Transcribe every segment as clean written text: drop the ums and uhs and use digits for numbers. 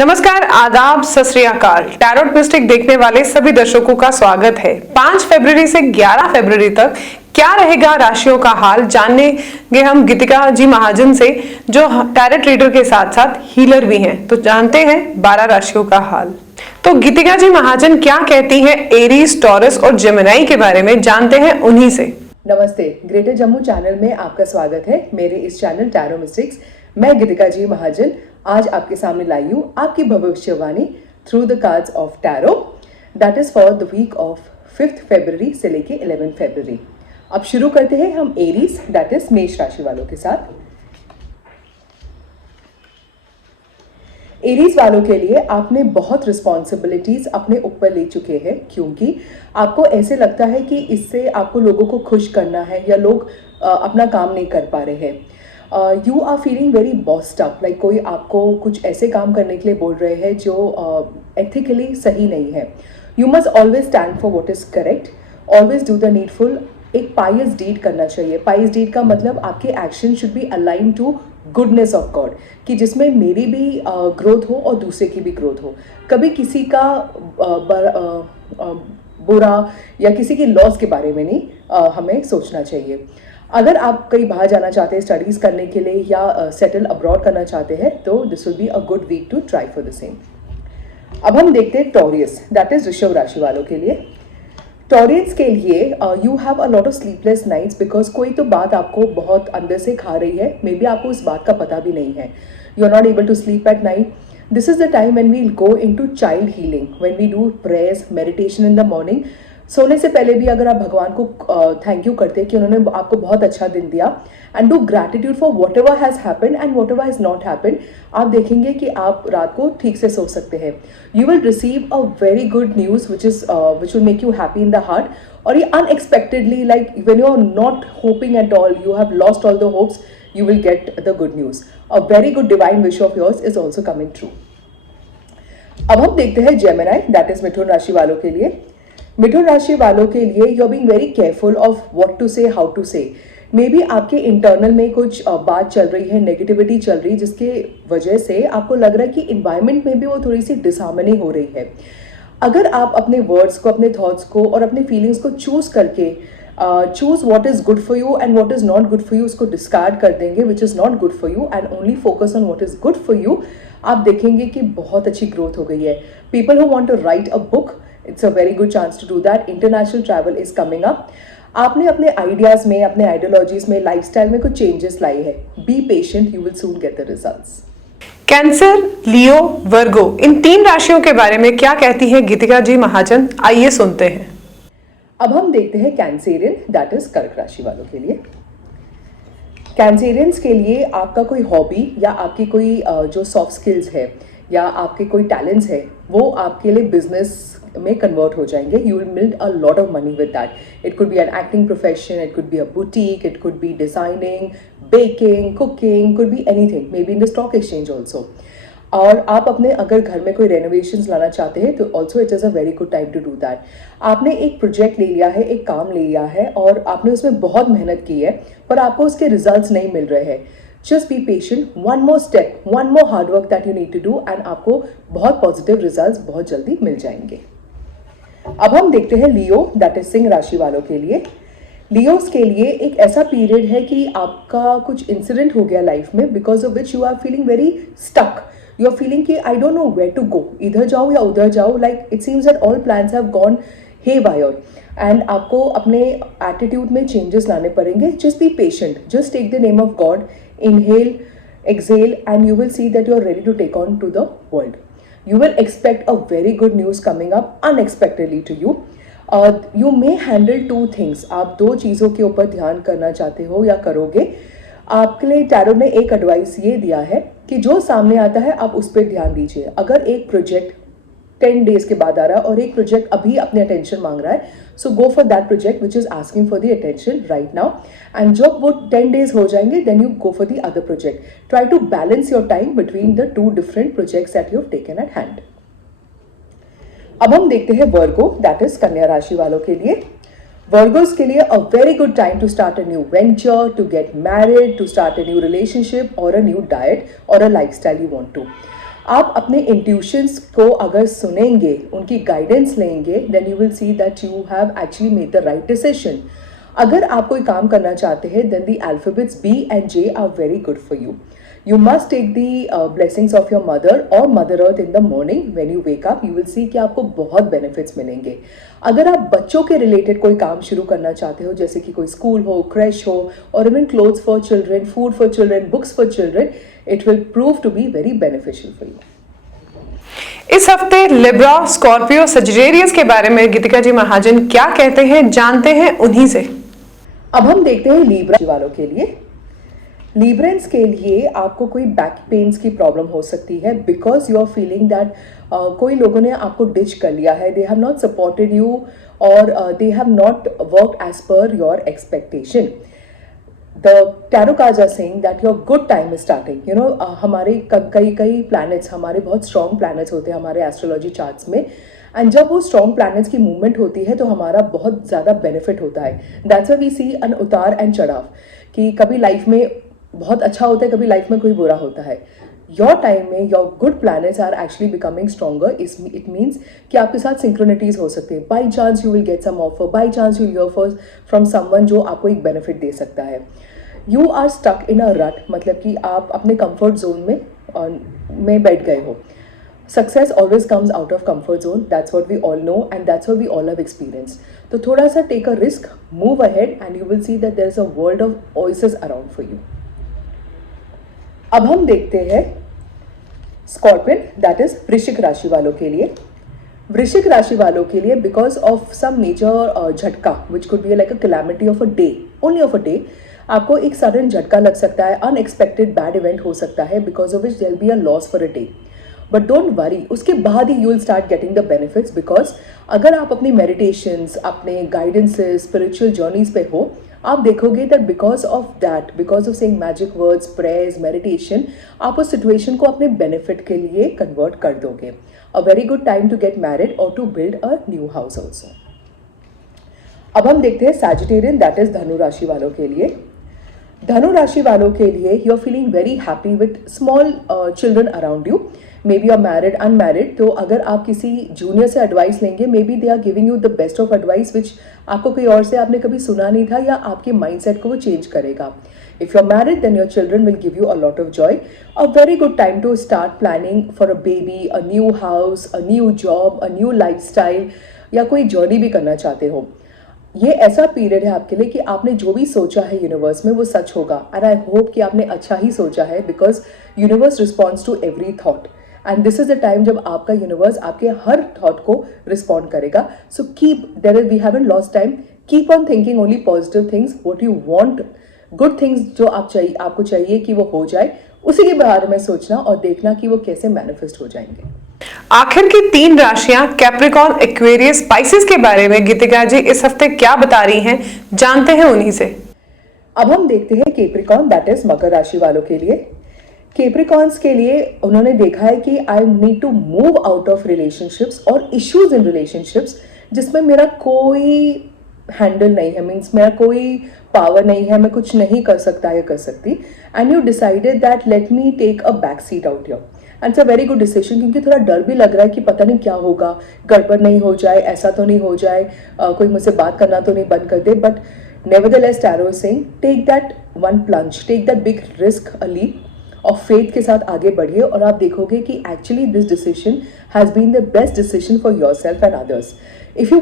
नमस्कार, आदाब, सत श्री अकाल। टैरोट मिस्टिक देखने वाले सभी दर्शकों का स्वागत है। 5 फरवरी से 11 फरवरी तक क्या रहेगा राशियों का हाल, जानेंगे हम गीतिका जी महाजन से, जो टैरोट रीडर के साथ साथ हीलर भी हैं। तो जानते हैं 12 राशियों का हाल। तो गीतिका जी महाजन क्या कहती हैं एरीज, टॉरस और जेमिनी के बारे में, जानते हैं उन्हीं से। नमस्ते, ग्रेटर जम्मू चैनल में आपका स्वागत है। मेरे इस चैनल टैरो मिस्टिक्स, मैं गीतिका जी महाजन आज आपके सामने लाई हूँ आपकी भविष्यवाणी through the cards of tarot, that is for the week of 5 फरवरी से लेके 11 फरवरी। अब शुरू करते हैं हम एरीज, दैट इज मेष राशि वालों के साथ। एरीज वालों के लिए आपने बहुत रिस्पॉन्सिबिलिटीज अपने ऊपर ले चुके हैं, क्योंकि आपको ऐसे लगता है कि इससे आपको लोगों को खुश करना है या लोग अपना काम नहीं कर पा रहे हैं। You are feeling very bossed up, like कोई आपको कुछ ऐसे काम करने के लिए बोल रहे हैं जो एथिकली सही नहीं है। You must always stand for what is correct, always do the needful. एक पाइयस डीड करना चाहिए। पाइयस डीड का मतलब आपके action should be align to goodness of God, कि जिसमें मेरी भी ग्रोथ हो और दूसरे की भी ग्रोथ हो। कभी किसी का बुरा या किसी की लॉस के बारे में नहीं हमें सोचना चाहिए। अगर आप कहीं बाहर जाना चाहते हैं स्टडीज करने के लिए या सेटल अब्रॉड करना चाहते हैं, तो this will be a good week to try for the same. अब हम देखते हैं टॉरियस, दैट इज वृषभ राशि वालों के लिए। टॉरियंस के लिए you have a lot of sleepless nights, because कोई तो बात आपको बहुत अंदर से खा रही है। मे बी आपको उस बात का पता भी नहीं है। You are not able to sleep at night. This is the time when we go into child healing, when we do prayers, meditation in the morning. सोने से पहले भी अगर आप भगवान को थैंक यू करते हैं कि उन्होंने आपको बहुत अच्छा दिन दिया, and do gratitude for what ever has happened and what ever has not happened, आप देखेंगे कि आप रात को ठीक से सो सकते हैं। You will receive a very good news which will make you happy in the heart. और ये unexpectedly, like when you are not hoping at all, you have lost all the hopes, you will get the good news. A very good divine wish of yours is also coming true. अब हम देखते हैं Gemini, that is मिथुन राशि वालों के लिए। मिथुन राशि वालों के लिए you are being very careful of what to say, how to say. May B आपके इंटरनल में कुछ बात चल रही है, नेगेटिविटी चल रही है, जिसके वजह से आपको लग रहा है कि इन्वायरमेंट में भी वो थोड़ी सी डिसहार्मनी हो रही है। अगर आप अपने वर्ड्स को, अपने थॉट्स को और अपने फीलिंग्स को चूज करके choose what is good for you and what is not good for you, उसको डिस्कार्ड कर देंगे which is not good for you, and only focus on what is good for you, आप देखेंगे कि बहुत अच्छी ग्रोथ हो गई है। People who want to write a book, it's a very good chance to do that. International travel is coming up. आपने अपने आइडियाज में, अपने आइडियोलॉजीज में, लाइफस्टाइल में कुछ चेंजेस लाई है। Be patient, you will soon get the results. Cancer, Leo, Virgo, इन 3 राशियों के बारे में क्या कहती है गीतिका जी महाजन, आइए सुनते हैं। अब हम देखते हैं कैंसेरियन, दैट इज कर्क राशि वालों के लिए। कैंसेरियंस के लिए आपका कोई हॉबी या आपकी कोई जो सॉफ्ट स्किल्स है या आपके कोई टैलेंट्स है, वो आपके लिए बिजनेस में कन्वर्ट हो जाएंगे। You will make a lot of money with that. It could be an acting profession, it could be a boutique, it could be designing, baking, cooking, could be anything, may be in the stock exchange also. और आप अपने अगर घर में कोई renovations लाना चाहते हैं, तो also it is a very good time to do that. आपने एक प्रोजेक्ट ले लिया है, एक काम ले लिया है और आपने उसमें बहुत मेहनत की है, पर आपको उसके रिजल्ट्स नहीं मिल रहे हैं। Just be patient, one more step, one more hard work that you need to do, and आपको बहुत पॉजिटिव रिजल्ट्स बहुत जल्दी मिल जाएंगे। अब हम देखते हैं लियो, दैट इज सिंह राशि वालों के लिए। लियोस के लिए एक ऐसा पीरियड है कि आपका कुछ इंसिडेंट हो गया लाइफ में, because of which you are feeling very stuck. You are feeling कि I don't know where to go, इधर जाओ या उधर जाओ, like it seems that all plans have gone haywire, and आपको अपने एटीट्यूड में चेंजेस लाने पड़ेंगे। Just be patient, just take the name of God, inhale, exhale, and you will see that you are ready to take on to the world. You will expect a very good news coming up unexpectedly to you. You may handle 2 things. आप 2 चीज़ों के ऊपर ध्यान करना चाहते हो या करोगे। आपके लिए टैरो ने एक एडवाइस ये दिया है कि जो सामने आता है आप उस पर ध्यान दीजिए। अगर एक प्रोजेक्ट 10 डेज के बाद आ रहा है और एक प्रोजेक्ट अभी अपने अटेंशन मांग रहा है, so go for that project which is asking for the attention right now, and जब वो 10 डेज हो जाएंगे, then you go for the other project. Try to balance your time between the 2 different projects that you have taken at hand. अब हम देखते हैं वर्गो, that is कन्या राशि वालों के लिए। वर्गोस के लिए a very good time to start a new venture, to get married, to start a new relationship और अ न्यू डाइट और a lifestyle you want to. आप अपने इंट्यूशंस को अगर सुनेंगे, उनकी गाइडेंस लेंगे, then you will see that you have actually made the right decision. अगर आप कोई काम करना चाहते हैं, then the alphabets B and J are very good for you. You must take the blessings of your mother or Mother Earth in the morning when you wake up. You will see कि आपको बहुत benefits मिलेंगे. अगर आप बच्चों के related कोई काम शुरू करना चाहते हो, जैसे कि कोई स्कूल हो, क्रैश हो, और even clothes for children, food for children, books for children, it will prove to be very beneficial for you. इस हफ्ते लिब्रा, स्कॉर्पियो, सजिटेरियस के बारे में गीतिका जी महाजन क्या कहते हैं, जानते हैं उन्हीं से. अब हम देखते हैं लीब्रा वालों के लिए. लीब्रेंस के लिए आपको कोई बैक पेन्स की प्रॉब्लम हो सकती है because you are feeling that कोई लोगों ने आपको डिच कर लिया है, they have not supported you और they have not work as per your expectation. The tarot cards are saying that your good time is starting. You know, हमारे कई प्लैनेट्स, हमारे बहुत स्ट्रॉन्ग प्लैनेट्स होते हैं हमारे एस्ट्रोलॉजी चार्ट्स में, and जब वो स्ट्रॉन्ग प्लैनेट्स की मूवमेंट होती है तो हमारा बहुत ज़्यादा बेनिफिट होता है. That's why we see an उतार एंड चढ़ाव, कि कभी लाइफ में बहुत अच्छा होता है, कभी लाइफ में कोई बुरा होता है. योर टाइम में your good planets are actually becoming stronger. It means कि आपके साथ सिंक्रोनिटीज हो सकते हैं. By chance you will get some offer, by chance you will hear from someone जो आपको एक बेनिफिट दे सकता है. You are stuck in a rut, मतलब कि आप अपने कंफर्ट जोन में बैठ गए हो. Success always comes out of comfort zone, that's what we all know and that's what we all have experienced. तो थोड़ा सा take a risk, move ahead and you will see that there is a world of voices around for you. अब हम देखते हैं scorpion, that is वृश्चिक राशि वालों के लिए. वृश्चिक राशि वालों के लिए बिकॉज ऑफ सम मेजर झटका which could be like a calamity of a day, only of a day, आपको एक सडन झटका लग सकता है, अनएक्सपेक्टेड बैड इवेंट हो सकता है because of which there be a loss for a day. But don't worry, उसके बाद ही you will start getting the benefits. Because अगर आप अपनी मेडिटेशंस, अपने गाइडेंसेस, स्पिरिचुअल जर्नीज पे हो, आप देखोगे that because of saying magic words, prayers, meditation, आप उस सिचुएशन को अपने बेनिफिट के लिए कन्वर्ट कर दोगे. A very good time to get married और to build a new house also. अब हम देखते हैं सैजिटेरियन, दैट इज धनु राशि वालों के लिए. धनु राशि वालों के लिए you are feeling very happy with small children around you. May be are married, unmarried, तो अगर आप किसी जूनियर से एडवाइस लेंगे, may be they are giving you the best of advice which आपको कोई और से आपने कभी सुना नहीं था, या आपके माइंडसेट को वो चेंज करेगा. If you are married, then your children will give you a lot of joy. A very good time to start planning for a baby, a new house, a new job, a new life style, या कोई journey भी करना चाहते हो. ये ऐसा period है आपके लिए कि आपने जो भी सोचा है यूनिवर्स में वो सच होगा. एंड आई होप कि आपने अच्छा ही सोचा है, because universe responds to every thought, and this is the time जब आपका यूनिवर्स आपके हर थॉट को रिस्पॉन्ड करेगा. So keep we haven't lost time, keep on thinking only positive things, what you want, good things जो आपको चाहिए कि वो हो जाए, उसी के बारे में सोचना और देखना कि वो कैसे मैनिफेस्ट हो जाएंगे. आखिर की 3 राशियां कैप्रिकॉर्न, एक्वेरियस, स्पाइसेस के बारे में गीतिका जी इस हफ्ते क्या बता रही हैं, जानते हैं उन्हीं से. अब हम देखते हैं कैप्रिकॉर्न, दैट इज मकर राशि वालों के लिए. कैप्रिकॉर्न्स के लिए उन्होंने देखा है कि I need to move out of relationships और इश्यूज इन रिलेशनशिप्स जिसमें मेरा कोई हैंडल नहीं है, मीन्स मेरा कोई पावर नहीं है, मैं कुछ नहीं कर सकता या कर सकती. And you decided that let me take a back seat out here. And it's a very good decision, क्योंकि थोड़ा डर भी लग रहा है कि पता नहीं क्या होगा, गड़बड़ नहीं हो जाए, ऐसा तो नहीं हो जाए, कोई मुझसे बात करना तो नहीं बंद कर दे. But nevertheless tarot is saying take that one plunge, take that big risk, a leap, और फेथ के साथ आगे बढ़िए और आप देखोगे कि actually this decision has been the best decision for yourself and others. If you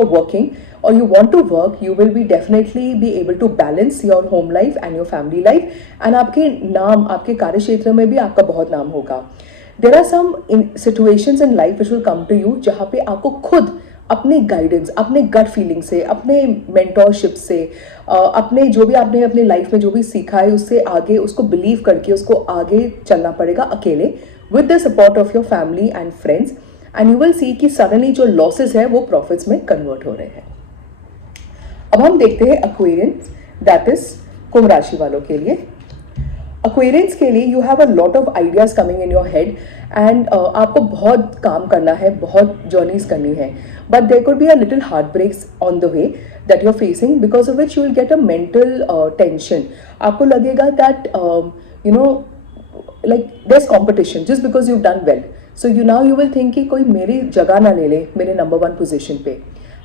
are working और you want to work, you will be definitely be able to balance your home life and your family life, and आपके नाम, आपके कार्य क्षेत्र में भी आपका बहुत नाम होगा. There are some situations in life which will come to you जहाँ पे आपको खुद अपने गाइडेंस, अपने गट फीलिंग से, अपने मेंटोरशिप से, अपने जो भी आपने अपने लाइफ में जो भी सीखा है उससे आगे उसको बिलीव करके उसको आगे चलना पड़ेगा अकेले, with the support of your family and friends. And you will सी कि सडनली जो लॉसेस है वो प्रॉफिट्स में कन्वर्ट हो रहे हैं. अब हम देखते हैं एक्वेरियन, दैट इज कुंभ राशि वालों के लिए. एक्वेरियंस के लिए you have a lot of ideas coming in your head and आपको बहुत काम करना है, बहुत जर्नीज करनी है, but there could be a little heart breaks on the way that you are facing, because of which you will get a mental tension. आपको लगेगा that you know like there's competition just because you've done well. So you will think कि कोई मेरी जगह ना ले ले मेरे number 1 position पे.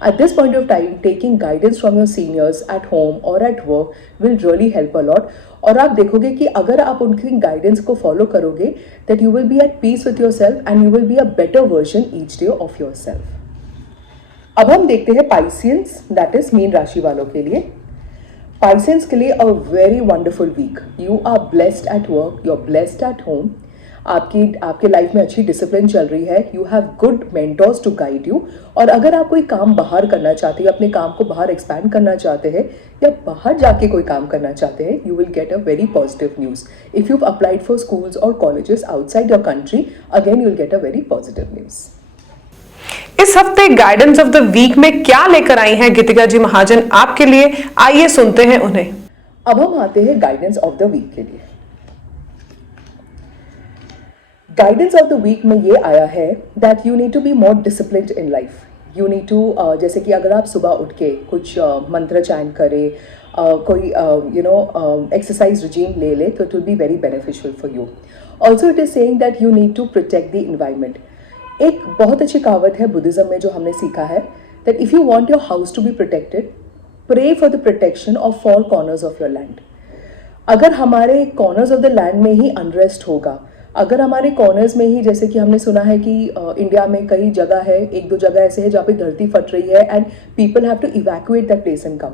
At this point of time, taking guidance from your seniors at home or at work will really help a lot. और आप देखोगे कि अगर आप उनकी guidance को follow करोगे, that you will be at peace with yourself and you will be a better version each day of yourself. अब हम देखते हैं Pisceans, that is मीन राशि वालों के लिए. Pisceans के लिए a very wonderful week. You are blessed at work, you're blessed at home. आपके लाइफ में अच्छी डिसिप्लिन चल रही है. You have good mentors to guide you. और अगर आप कोई काम बाहर करना चाहते हैं, अपने काम को बाहर एक्सपैंड करना चाहते हैं या बाहर जाके कोई काम करना चाहते हैं, you will get a very positive news. If you applied for schools और colleges outside your country, again you will get a very positive news. इस हफ्ते गाइडेंस ऑफ द वीक में क्या लेकर आई हैं गीतिका जी महाजन आपके लिए, आइए सुनते हैं उन्हें. अब हम आते हैं गाइडेंस ऑफ द वीक के लिए. गाइडेंस ऑफ द वीक में ये आया है that you need to be more disciplined in life. You need to जैसे कि अगर आप सुबह उठ के कुछ मंत्र चैंट करें, कोई एक्सरसाइज रिजीम ले तो it will be very beneficial for you. Also it is saying that you need to protect the environment. एक बहुत अच्छी कहावत है बुद्धिज्म में जो हमने सीखा है, that if you want your house to be protected, pray for the protection of 4 corners of your land. अगर हमारे कॉर्नर्स ऑफ द लैंड में ही अनरेस्ट होगा, अगर हमारे कॉर्नर्स में ही, जैसे कि हमने सुना है कि इंडिया में कई जगह है, 1-2 जगह ऐसे है जहाँ पे धरती फट रही है and people have to evacuate that place and come.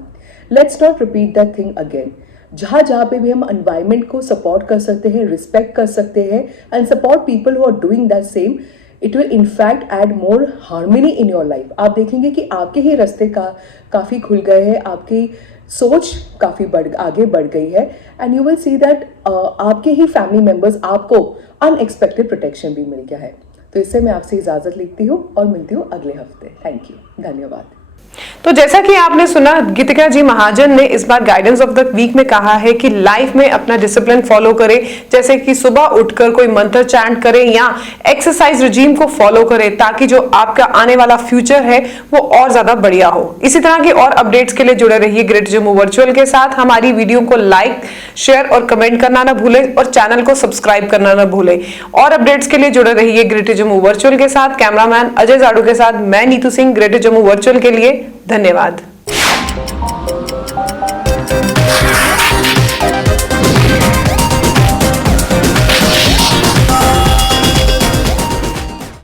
Let's not repeat that thing again. जहाँ पे भी हम एनवायरमेंट को सपोर्ट कर सकते हैं, रिस्पेक्ट कर सकते हैं and support people who are doing that same, it will in fact add more harmony in your life. आप देखेंगे कि आपके ही रास्ते काफ़ी खुल गए हैं, आपकी सोच काफ़ी आगे बढ़ गई है and you will see that आपके ही फैमिली मेम्बर्स आपको अनएक्सपेक्टेड प्रोटेक्शन भी मिल गया है. तो इससे मैं आपसे इजाज़त लेती हूँ और मिलती हूँ अगले हफ्ते. थैंक यू, धन्यवाद. तो जैसा कि आपने सुना, गीतिका जी महाजन ने इस बार गाइडेंस ऑफ द वीक में कहा है कि लाइफ में अपना डिसिप्लिन फॉलो करें, जैसे कि सुबह उठकर कोई मंत्र चैंट करें या एक्सरसाइज रिजीम को फॉलो करें, ताकि जो आपका आने वाला फ्यूचर है वो और ज्यादा बढ़िया हो. इसी तरह के और अपडेट्स के लिए जुड़े रहिए ग्रेटर जम्मू वर्चुअल के साथ. हमारी वीडियो को लाइक, शेयर और कमेंट करना ना भूलें और चैनल को सब्सक्राइब करना ना भूलें. और अपडेट्स के लिए जुड़े रहिए ग्रेटर जम्मू वर्चुअल के साथ. कैमरामैन अजय जाड़ू के साथ मैं नीतू सिंह, ग्रेटर जम्मू वर्चुअल के लिए. धन्यवाद.